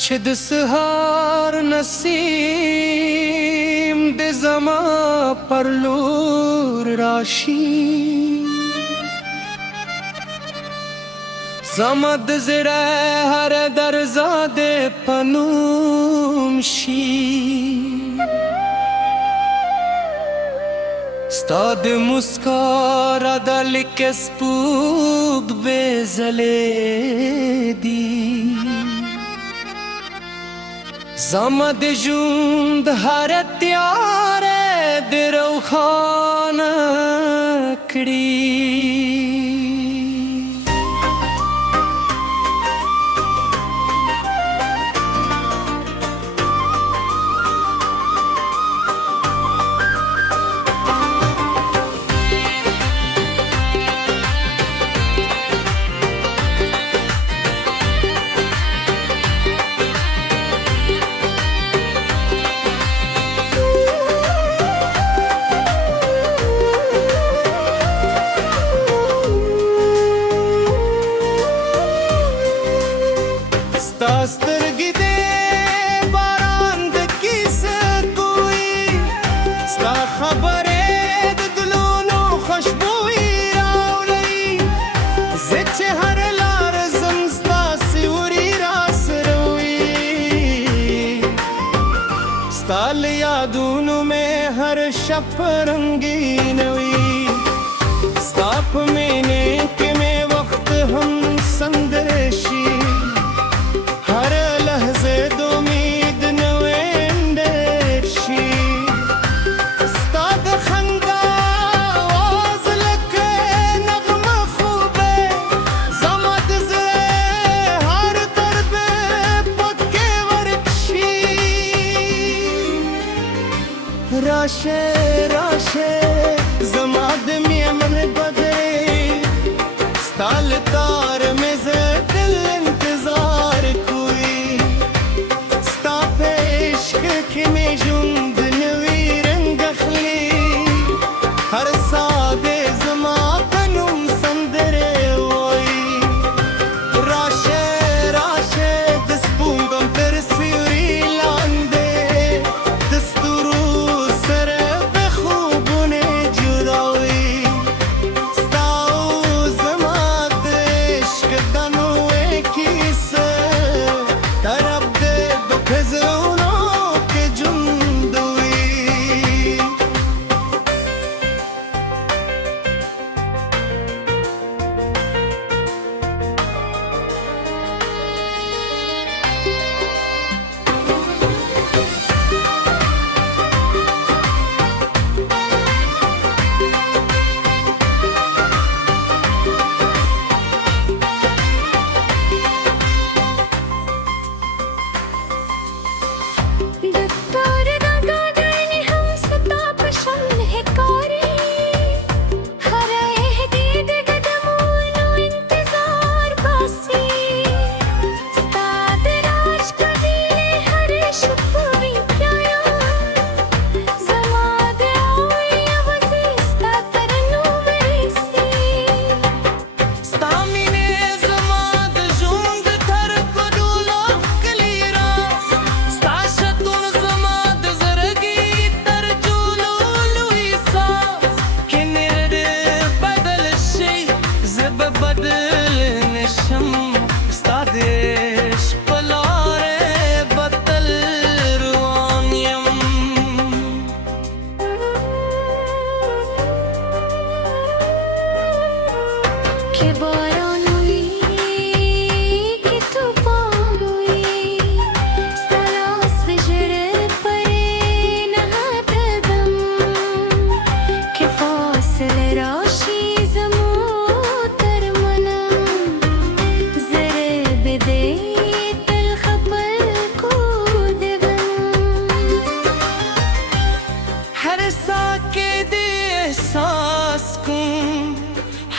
छद सहार नसीम दे जमा पर लूर राशि समद ज़िरे हर दरजा दे पनूमशी स्ताद मुस्कारा दल के स्पूग बेजले दी समद जूंद हर त्यारे दिरो खाना कड़ी سترګې دې باران د کیسه کوي ستا خبرې د ګلونو خوشبويي راوړي زه چې هر لار ځم ستا سیوري راسره وي ستا له یادونو مې هر شب رنګین وي ستا په مینې کې مې وخت هم سندرې شي हर लहज़े दो उम्मीद नवेंडर शी स्ताद खंदा आवाज़ लके नगमा खूबे ज़मद ज़े हर तरबे पक्के वर्कशी राशे राशे ज़मद में मन बदे स्ताल तार में ज़े दिल इंतज़ार कि मैं जुंद नवी रंग खली हर सादे ज़मा कनुम संदरे वोई राशे राशे दस्तूंगम पर सिरी लांदे दस्तूरू सर बखूबने जुदाई स्ताऊ ज़मा देश्क दनुए किसे तरब दे बखज़ून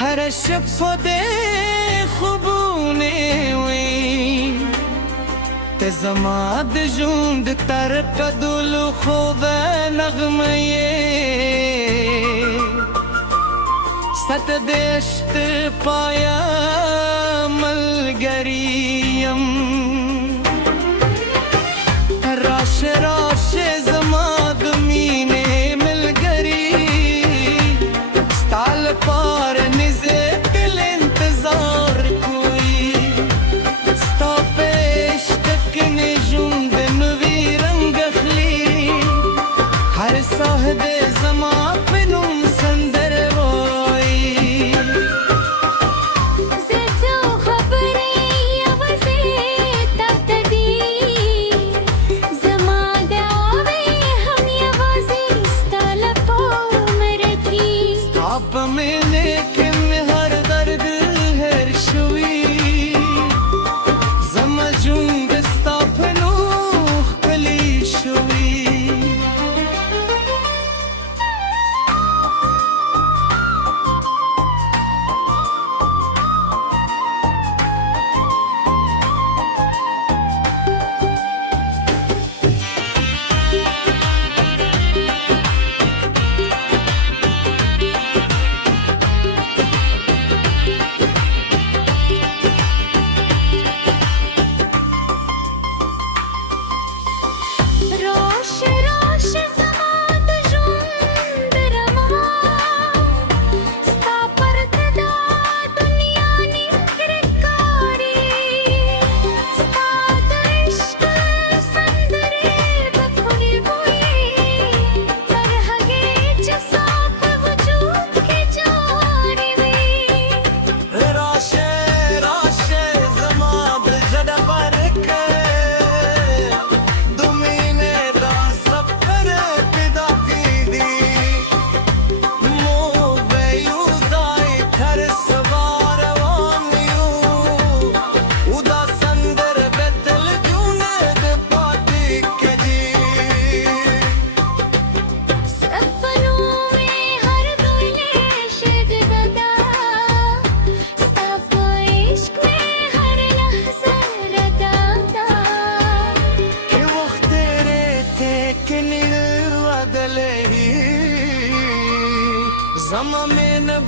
हर शब खुदे खुबूने हुई ते ज़माद जूंद तर कदुल खुब नगमये सत देश्त पाया मलगरियम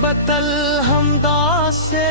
बतल हमदा से